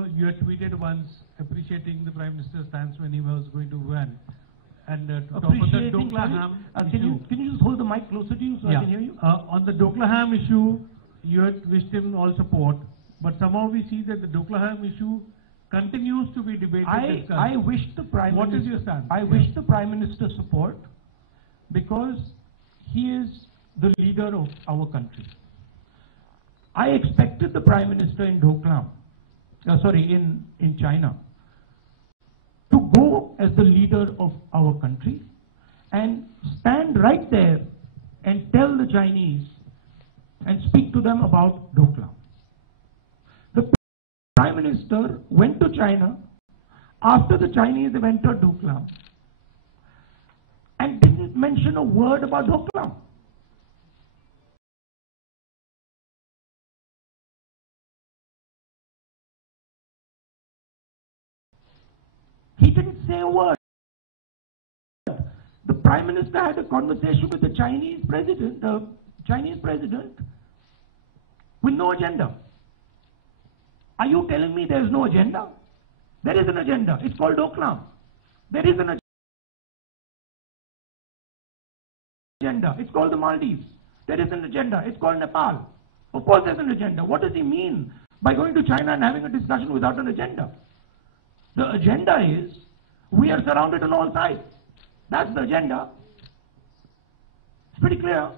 you had tweeted once appreciating the Prime Minister's stance when he was going to win. And to talk on the Dokla-Ham issue. Can you just hold the mic closer to you so I can hear you? On the Dokla-Ham issue, you had wished him all support, but somehow we see that the Dokla-Ham issue continues to be debated. I wish the Prime Minister. What is your stance? I wish the Prime Minister support because he is the leader of our country. I expected the Prime Minister in in China to go as the leader of our country and stand right there and tell the Chinese and speak to them about Doklam. The Prime Minister went to China after the Chinese have entered Doklam and didn't mention a word about Doklam. He didn't say a word. The Prime Minister had a conversation with the Chinese president with no agenda. Are you telling me there is no agenda? There is an agenda. It's called Doklam. There is an agenda. It's called the Maldives. There is an agenda. It's called Nepal. Of course there's an agenda. What does he mean by going to China and having a discussion without an agenda? The agenda is, we are surrounded on all sides. That's the agenda. It's pretty clear.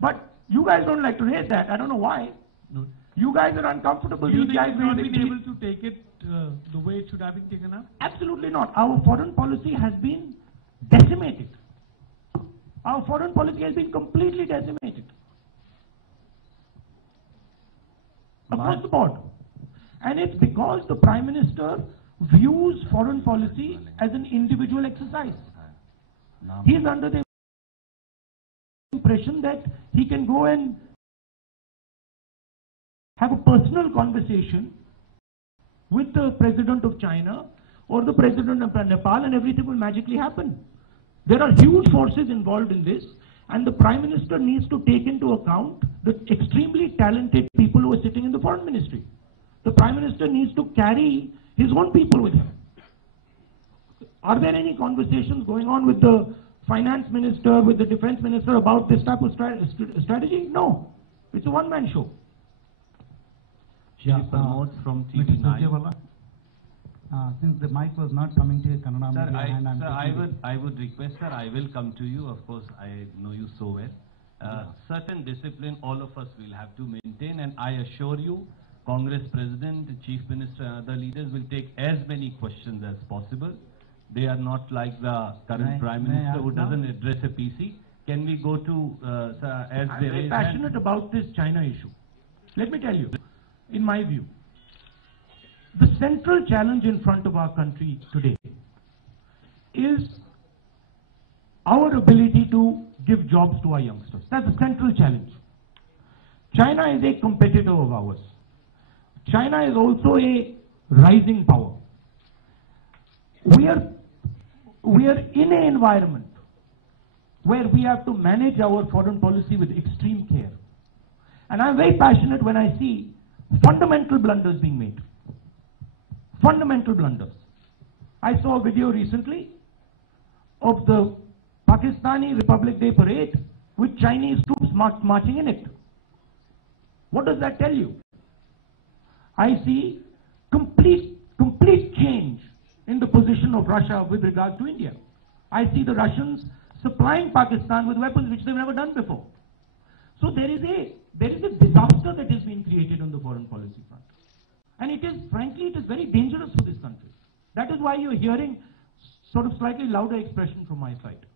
But you guys don't like to raise that. I don't know why. No. You guys are uncomfortable. Do you think you've not been able to take it the way it should have been taken up? Absolutely not. Our foreign policy has been decimated. Our foreign policy has been completely decimated. Across the board. And it's because the Prime Minister views foreign policy as an individual exercise. He is under the impression that he can go and have a personal conversation with the President of China or the President of Nepal and everything will magically happen. There are huge forces involved in this and the Prime Minister needs to take into account the extremely talented people who are sitting in the Foreign Ministry. The Prime Minister needs to carry his own people with him. Are there any conversations going on with the Finance Minister, with the Defense Minister about this type of strategy? No. It's a one-man show. Yeah, from TV9. Since the mic was not coming to Kannada, sir, I would request, sir, I will come to you. Of course, I know you so well. Certain discipline all of us will have to maintain, and I assure you, Congress President, Chief Minister and other leaders will take as many questions as possible. They are not like the current Prime Minister who doesn't address a PC. Can we go to, sir, as I'm very passionate about this China issue. Let me tell you, in my view, the central challenge in front of our country today is our ability to give jobs to our youngsters. That's the central challenge. China is a competitor of ours. China is also a rising power. We are in an environment where we have to manage our foreign policy with extreme care. And I'm very passionate when I see fundamental blunders being made. Fundamental blunders. I saw a video recently of the Pakistani Republic Day parade with Chinese troops marching in it. What does that tell you? I see complete change in the position of Russia with regard to India. I see the Russians supplying Pakistan with weapons which they've never done before. So there is a disaster that has been created on the foreign policy front. And it is, frankly, it is very dangerous for this country. That is why you're hearing sort of slightly louder expression from my side.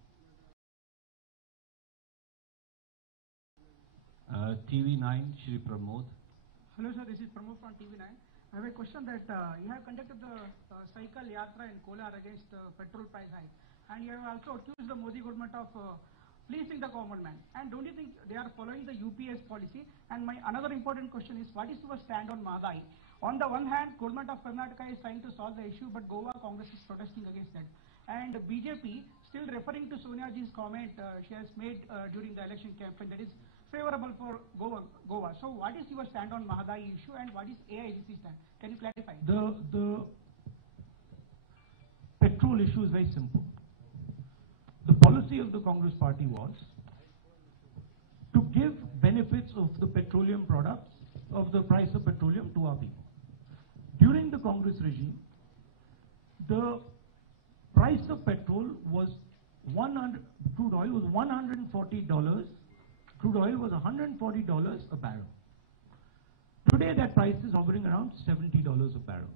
TV9, Shri Pramod. Hello sir, this is Pramod from TV9. I have a question that you have conducted the cycle yatra in Kolar against petrol price hike, and you have also accused the Modi government of fleecing the common man. And don't you think they are following the UPS policy? And my another important question is, what is your stand on Mahadai? On the one hand, government of Karnataka is trying to solve the issue, but Goa Congress is protesting against that. And BJP still referring to Sonia Ji's comment she has made during the election campaign that is favorable for Goa. So what is your stand on Mahadai issue and what is AICC stand? Can you clarify? the petrol issue is very simple. The policy of the Congress party was to give benefits of the petroleum products, of the price of petroleum to our people. During the Congress regime, the price of petrol was crude oil was $140. Crude oil was $140 a barrel. Today that price is hovering around $70 a barrel.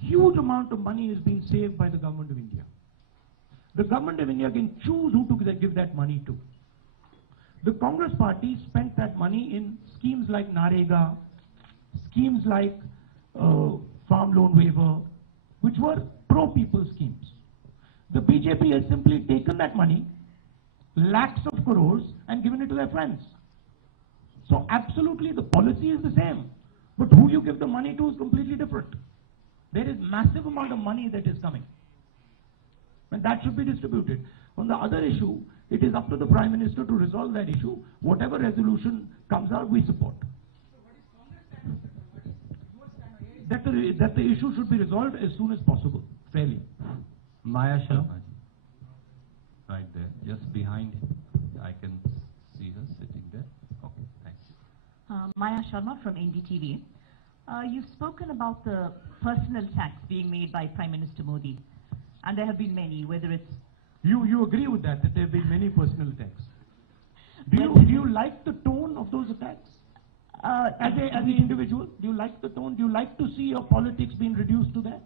Huge amount of money is being saved by the government of India. The government of India can choose who to give that money to. The Congress party spent that money in schemes like Narega, schemes like farm loan waiver, which were pro-people schemes. The BJP has simply taken that money, lakhs of crores, and given it to their friends. So absolutely the policy is the same, but who you give the money to is completely different. There is massive amount of money that is coming, and that should be distributed. On the other issue, it is up to the Prime Minister to resolve that issue. Whatever resolution comes out, we support. That the issue should be resolved as soon as possible, fairly. Maya Sharma, right there, just behind him. I can see her sitting there. Okay, thank you. Maya Sharma from NDTV. You've spoken about the personal attacks being made by Prime Minister Modi, and there have been many, whether it's... You agree with that there have been many personal attacks? Do you like the tone of those attacks? As an individual, do you like the tone? Do you like to see your politics being reduced to that?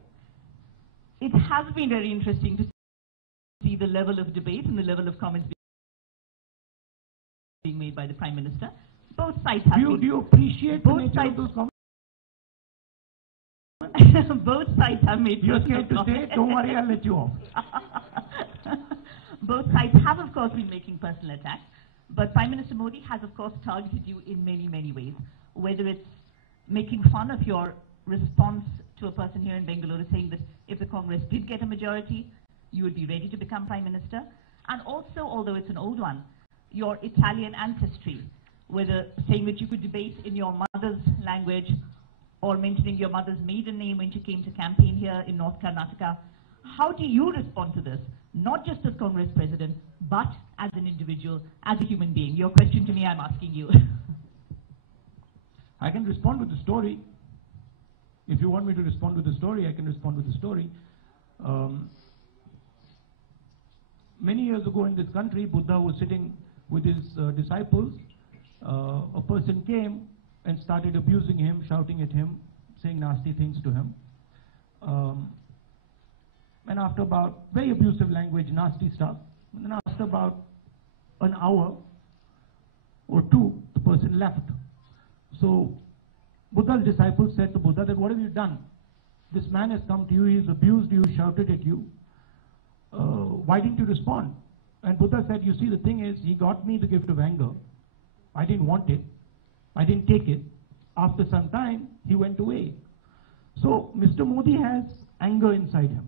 It has been very interesting to see the level of debate and the level of comments being made by the Prime Minister. Both sides have Do you appreciate the both nature sides of those comments? both sides have made You're personal scared to say it? Don't worry, I'll let you off. Both sides have, of course, been making personal attacks, but Prime Minister Modi has, of course, targeted you in many, many ways, whether it's making fun of your response to a person here in Bengaluru saying that if the Congress did get a majority, you would be ready to become Prime Minister, and also, although it's an old one, your Italian ancestry, whether saying that you could debate in your mother's language or mentioning your mother's maiden name when she came to campaign here in North Karnataka. How do you respond to this? Not just as Congress President, but as an individual, as a human being. Your question to me, I'm asking you. I can respond with the story. If you want me to respond with the story, I can respond with the story. Many years ago in this country, Buddha was sitting with his disciples. A person came and started abusing him, shouting at him, saying nasty things to him. And after about very abusive language, nasty stuff, and then after about an hour or two, the person left. So Buddha's disciples said to Buddha that, what have you done? This man has come to you, he's abused you, shouted at you. Why didn't you respond? And Buddha said, you see, the thing is, he got me the gift of anger. I didn't want it. I didn't take it. After some time, he went away. So Mr. Modi has anger inside him.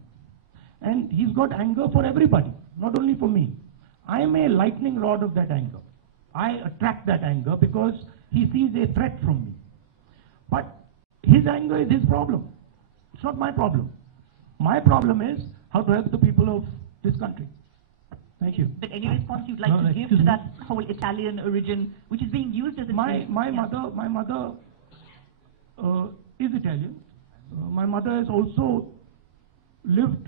And he's got anger for everybody, not only for me. I am a lightning rod of that anger. I attract that anger because he sees a threat from me. But his anger is his problem. It's not my problem. My problem is how to help the people of this country. Thank you. But any response you'd like to give to that whole Italian origin, which is being used as a... My mother is Italian. My mother has also lived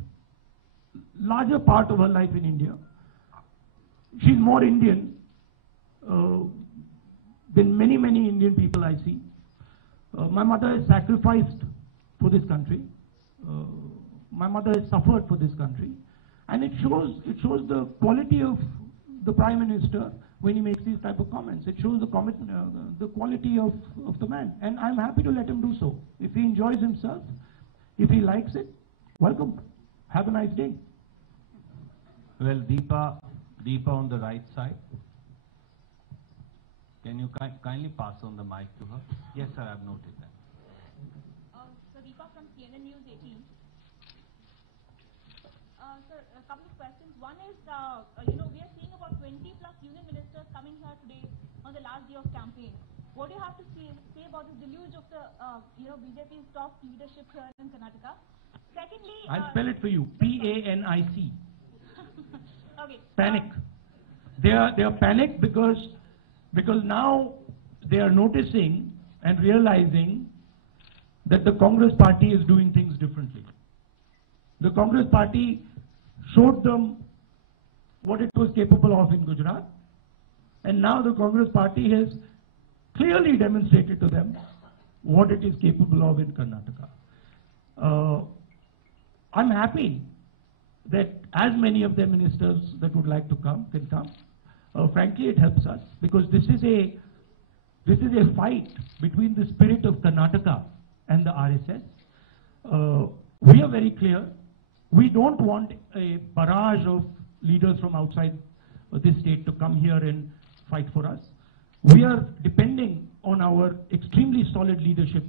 larger part of her life in India. She's more Indian than many Indian people I see. My mother has sacrificed for this country. My mother has suffered for this country, and it shows the quality of the Prime Minister when he makes these type of comments. It shows the quality of the man, and I'm happy to let him do so. If he enjoys himself, if he likes it, welcome. Have a nice day. Well, Deepa on the right side. Can you kindly pass on the mic to her? Yes, sir, I've noted that. So Deepa from CNN News 18. Sir, a couple of questions. One is, we are seeing about 20 plus union ministers coming here today on the last day of campaign. What do you have to say about the deluge of the BJP's top leadership here in Karnataka? Secondly, I'll spell it for you. P-A-N-I-C. Okay. Panic. They are panicked because now they are noticing and realizing that the Congress party is doing things differently. The Congress party showed them what it was capable of in Gujarat, and now the Congress party has clearly demonstrated to them what it is capable of in Karnataka. I'm happy that as many of the ministers that would like to come can come. Frankly, it helps us because this is a fight between the spirit of Karnataka and the RSS. We are very clear. We don't want a barrage of leaders from outside this state to come here and fight for us. We are depending on our extremely solid leadership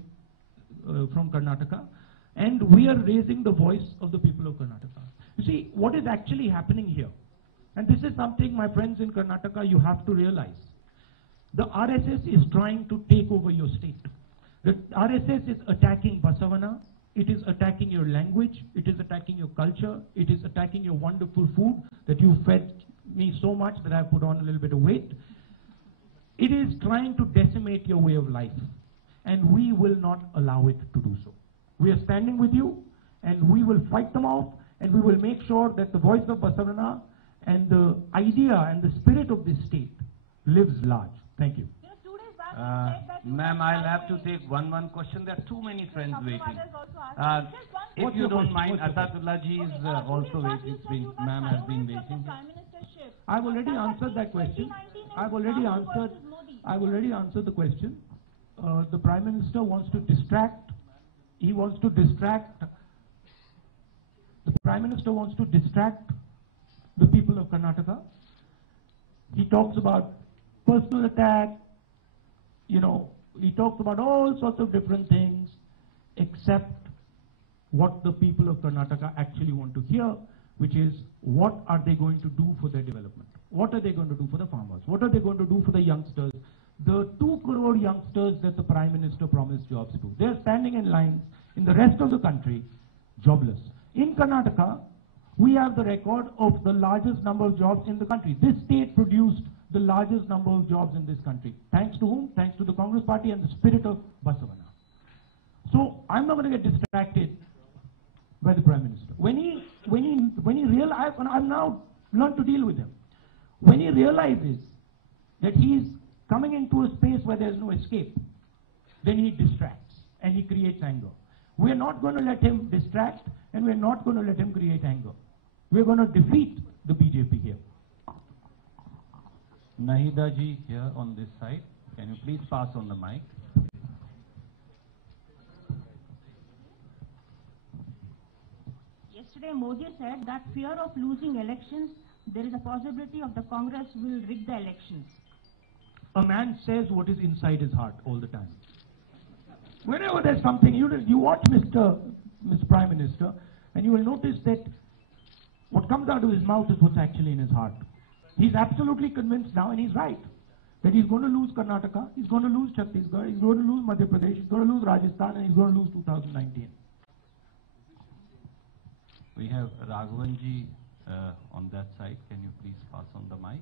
from Karnataka, and we are raising the voice of the people of Karnataka. You see, what is actually happening here, and this is something, my friends in Karnataka, you have to realize. The RSS is trying to take over your state. The RSS is attacking Basavana, it is attacking your language, it is attacking your culture, it is attacking your wonderful food that you fed me so much that I put on a little bit of weight. It is trying to decimate your way of life, and we will not allow it to do so. We are standing with you, and we will fight them off, and we will make sure that the voice of Basavana and the idea and the spirit of this state lives large. Thank you. 2 days back you said that Ma'am, I'll have to take one question. There are too many friends waiting. If you don't mind, Asatullah ji is also waiting. Ma'am has been waiting. I've already answered that question. I've already answered the question. The Prime Minister wants to distract. He wants to distract. The Prime Minister wants to distract the people of Karnataka. He talks about personal attack. He talks about all sorts of different things except what the people of Karnataka actually want to hear, which is what are they going to do for their development? What are they going to do for the farmers? What are they going to do for the youngsters? The 2 crore youngsters that the Prime Minister promised jobs to. They're standing in lines in the rest of the country, jobless. In Karnataka, we have the record of the largest number of jobs in the country. This state produced the largest number of jobs in this country. Thanks to whom? Thanks to the Congress party and the spirit of Basavana. So I'm not going to get distracted by the Prime Minister. When he realizes, I've now learned to deal with him. When he realizes that he's coming into a space where there's no escape, then he distracts and he creates anger. We're not going to let him distract, and we're not going to let him create anger. We're going to defeat the BJP here. Nahida ji here on this side. Can you please pass on the mic? Yesterday Modi said that fear of losing elections, there is a possibility of the Congress will rig the elections. A man says what is inside his heart all the time. Whenever there's something, you watch Mr. Prime Minister, and you will notice that what comes out of his mouth is what's actually in his heart. He's absolutely convinced now, and he's right, that he's going to lose Karnataka, he's going to lose Chhattisgarh, he's going to lose Madhya Pradesh, he's going to lose Rajasthan, and he's going to lose 2019. We have Raghavanji on that side. Can you please pass on the mic?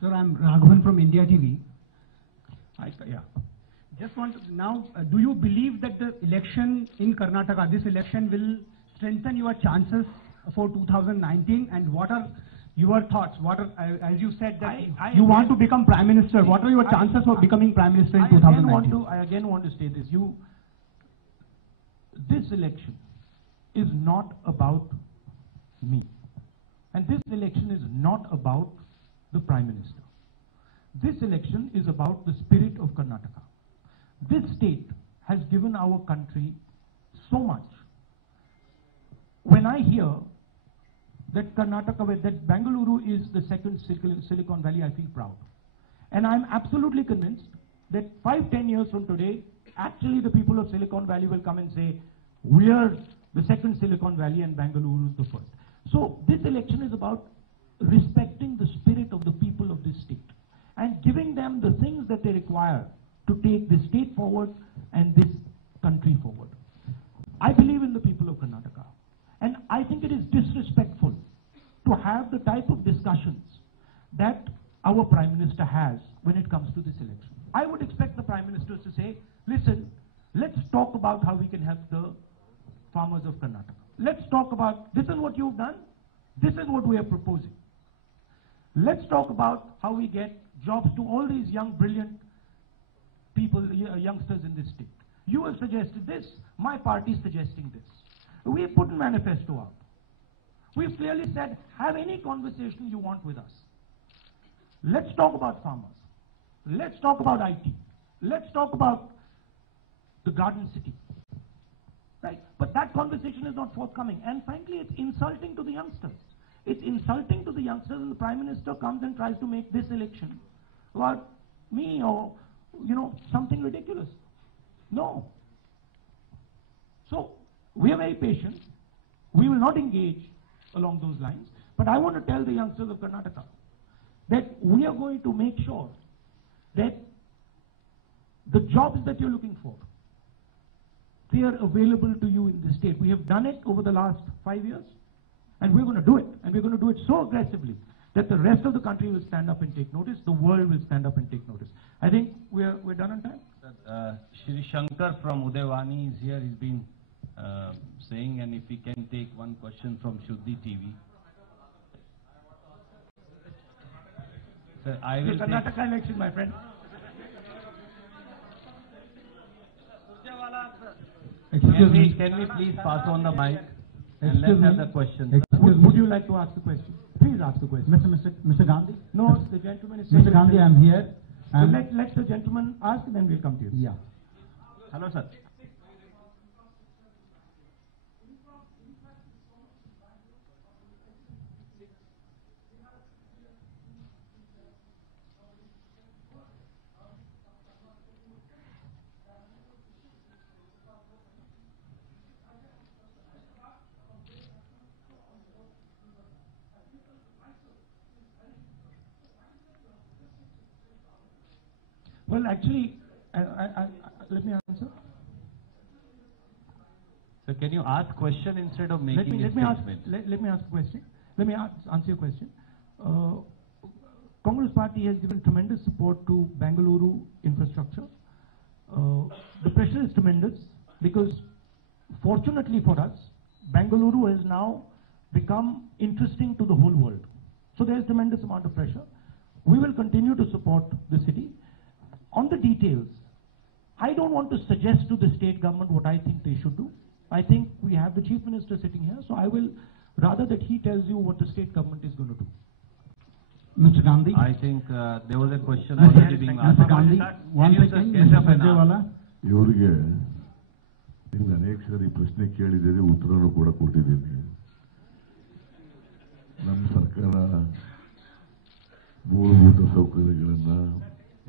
Sir, I'm Raghavan from India TV. Yeah. Just want to now, do you believe that the election in Karnataka, this election will strengthen your chances for 2019? And what are your thoughts? What are, as you said that you want to become Prime Minister, what are your chances for becoming Prime Minister in 2019? I again want to say this. This election is not about me. And this election is not about the Prime Minister. This election is about the spirit of Karnataka. This state has given our country so much. When I hear that Karnataka, that Bengaluru is the second Silicon Valley, I feel proud. And I'm absolutely convinced that 5-10 years from today, actually the people of Silicon Valley will come and say, we are the second Silicon Valley and Bengaluru is the first. So this election is about respecting the spirit of the people of this state and giving them the things that they require to take this state forward and this country forward. I believe in the people of Karnataka, and I think it is disrespectful to have the type of discussions that our Prime Minister has when it comes to this election. I would expect the Prime Minister to say, listen, let's talk about how we can help the farmers of Karnataka. Let's talk about, this is what you've done, this is what we are proposing. Let's talk about how we get jobs to all these young, brilliant people, youngsters in this state. You have suggested this, my party is suggesting this. We have put a manifesto out. We've clearly said, have any conversation you want with us. Let's talk about farmers. Let's talk about IT. Let's talk about the garden city. Right? But that conversation is not forthcoming. And frankly, it's insulting to the youngsters. It's insulting to the youngsters when the Prime Minister comes and tries to make this election about me or, something ridiculous. No. So, we are very patient. We will not engage along those lines. But I want to tell the youngsters of Karnataka that we are going to make sure that the jobs that you're looking for, they are available to you in this state. We have done it over the last 5 years, and we're going to do it. And we're going to do it so aggressively that the rest of the country will stand up and take notice. The world will stand up and take notice. I think we're done on time. Shri Shankar from Udayvani is here. He's been saying, and if we can take one question from Shuddhi TV. Sir, I will Karnataka election, my friend. Can we please pass on the mic and let's have the question. Would you like to ask the question? Please ask the question. Mr. Gandhi? No, the gentleman is Mr. Gandhi, I'm here. So let the gentleman ask, and then we'll come to you. Yeah. Hello, sir. Well, actually, let me answer. So can you ask question instead of making a statement? Let me ask a question. Let me answer your question. Congress party has given tremendous support to Bengaluru infrastructure. The pressure is tremendous because, fortunately for us, Bengaluru has now become interesting to the whole world. So there is tremendous amount of pressure. We will continue to support the city. On the details, I don't want to suggest to the state government what I think they should do. I think we have the Chief Minister sitting here, so I will rather that he tells you what the state government is going to do. Mr. Gandhi? I think there was a question already being asked. Mr. Gandhi, one second, Mr. Sarjewala. ಇವರಿಗೆ ನಿಮ್ಗೆ ಅನೇಕ ಸಾರಿ ಪ್ರಶ್ನೆ ಕೇಳಿದ್ದೀರಿ, ಉತ್ತರನೂ ಕೂಡ ಕೊಟ್ಟಿದ್ದೀನಿ. ನಮ್ಮ ಸರ್ಕಾರ ಮೂಲಭೂತ ಸೌಕರ್ಯಗಳನ್ನು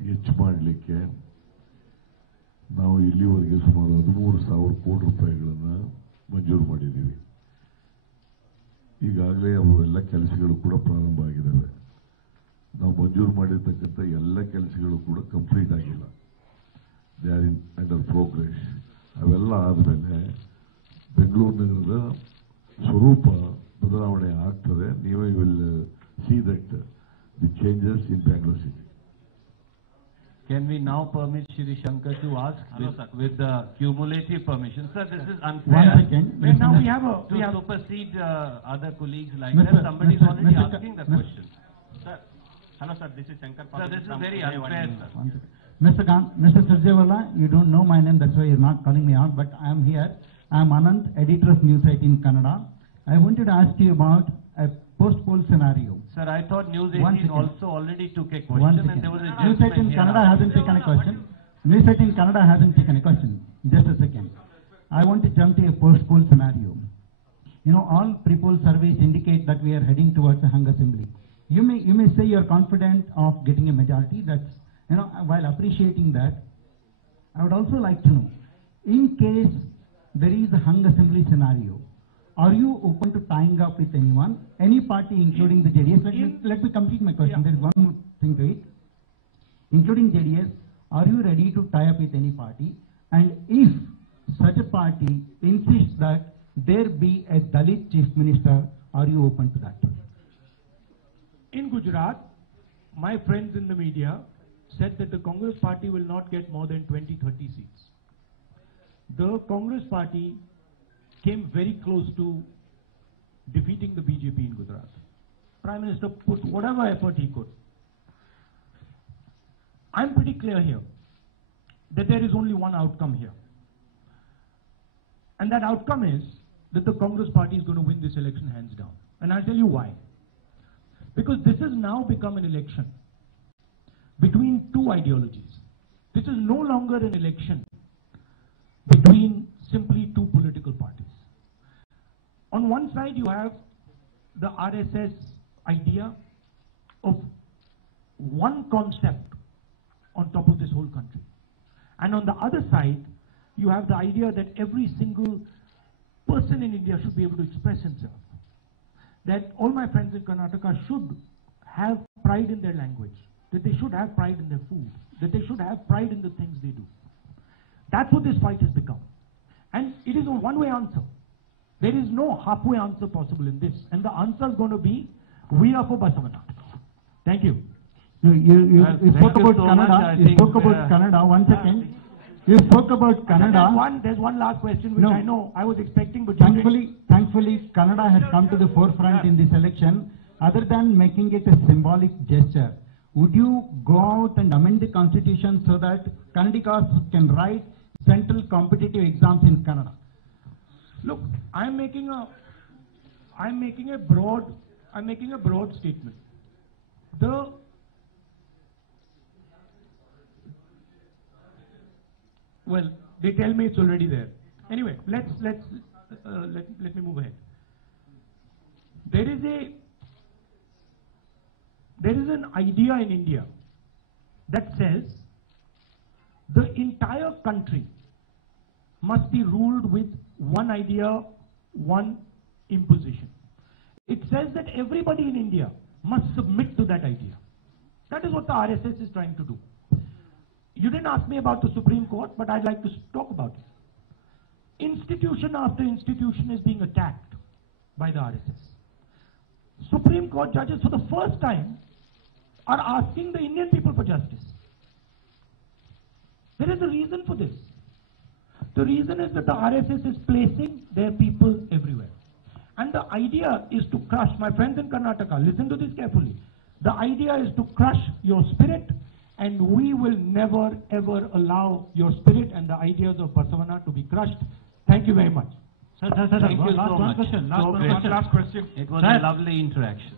ಹೆಚ್ಚು ಮಾಡಲಿಕ್ಕೆ ನಾವು ಇಲ್ಲಿವರೆಗೆ ಸುಮಾರು 13,000 ಕೋಟಿ ರೂಪಾಯಿಗಳನ್ನು ಮಂಜೂರು ಮಾಡಿದ್ದೀವಿ. ಈಗಾಗಲೇ ಅವೆಲ್ಲ ಕೆಲಸಗಳು ಕೂಡ ಪ್ರಾರಂಭ ಆಗಿದ್ದಾವೆ. ನಾವು ಮಂಜೂರು ಮಾಡಿರ್ತಕ್ಕಂಥ ಎಲ್ಲ ಕೆಲಸಗಳು ಕೂಡ ಕಂಪ್ಲೀಟ್ ಆಗಿಲ್ಲ. They are in under progress. ಅವೆಲ್ಲ ಆದಮೇಲೆ ಬೆಂಗಳೂರು ನಗರದ ಸ್ವರೂಪ ಬದಲಾವಣೆ ಆಗ್ತದೆ. ನೀವೇ will see that the changes in Bangalore city. Can we now permit Shri Shankar to ask with the cumulative permission? Sir, this is unfair. One second. Now we have to supersede other colleagues like that. Somebody is already asking the question. Sir, hello sir, this is Shankar. Sir, this is very unfair, sir. Mr. Sarjewala, you don't know my name, that's why you're not calling me out, but I am here. I am Anant, editor of News 18 Kannada. I wanted to ask you about a post-poll scenario. Sir, I thought News 18 also already took a question and there was a News 18 Kannada hasn't taken a question. News 18 Kannada hasn't taken a question. Just a second. I want to jump to a post-poll scenario. You know, all pre-poll surveys indicate that we are heading towards a hung assembly. You may say you're confident of getting a majority. That's, you know, while appreciating that, I would also like to know, in case there is a hung assembly scenario, are you open to tying up with anyone, any party, including the JDS? Let me complete my question. Yeah. There is one more thing to it. Including JDS, are you ready to tie up with any party? And if such a party insists that there be a Dalit chief minister, are you open to that? In Gujarat, my friends in the media said that the Congress party will not get more than 20-30 seats. The Congress party came very close to defeating the BJP in Gujarat. Prime Minister put whatever effort he could. I'm pretty clear here that there is only one outcome here. And that outcome is that the Congress party is going to win this election hands down. And I'll tell you why. Because this has now become an election between two ideologies. This is no longer an election between simply two political parties. On one side you have the RSS idea of one concept on top of this whole country. And on the other side, you have the idea that every single person in India should be able to express himself. That all my friends in Karnataka should have pride in their language, that they should have pride in their food, that they should have pride in the things they do. That's what this fight has become. And it is a one-way answer. There is no halfway answer possible in this. And the answer is going to be, we are for Basavana. Thank you. You spoke about Canada. You spoke about Canada. 1 second. You spoke about Canada. There's one last question which I know I was expecting, but thankfully, Canada has come to the forefront in this election. Other than making it a symbolic gesture, would you go out and amend the constitution so that Kannadigas can write central competitive exams in Canada? Look, I'm making a broad statement. Well, they tell me it's already there. Anyway, let me move ahead. There is an idea in India that says the entire country must be ruled with one idea, one imposition. It says that everybody in India must submit to that idea. That is what the RSS is trying to do. You didn't ask me about the Supreme Court, but I'd like to talk about it. Institution after institution is being attacked by the RSS. Supreme Court judges for the first time are asking the Indian people for justice. There is a reason for this. The reason is that the RSS is placing their people everywhere. And the idea is to crush, my friends in Karnataka, listen to this carefully. The idea is to crush your spirit, and we will never ever allow your spirit and the ideas of Basavana to be crushed. Thank you very much. Thank you so much. Last question. It was a lovely interaction.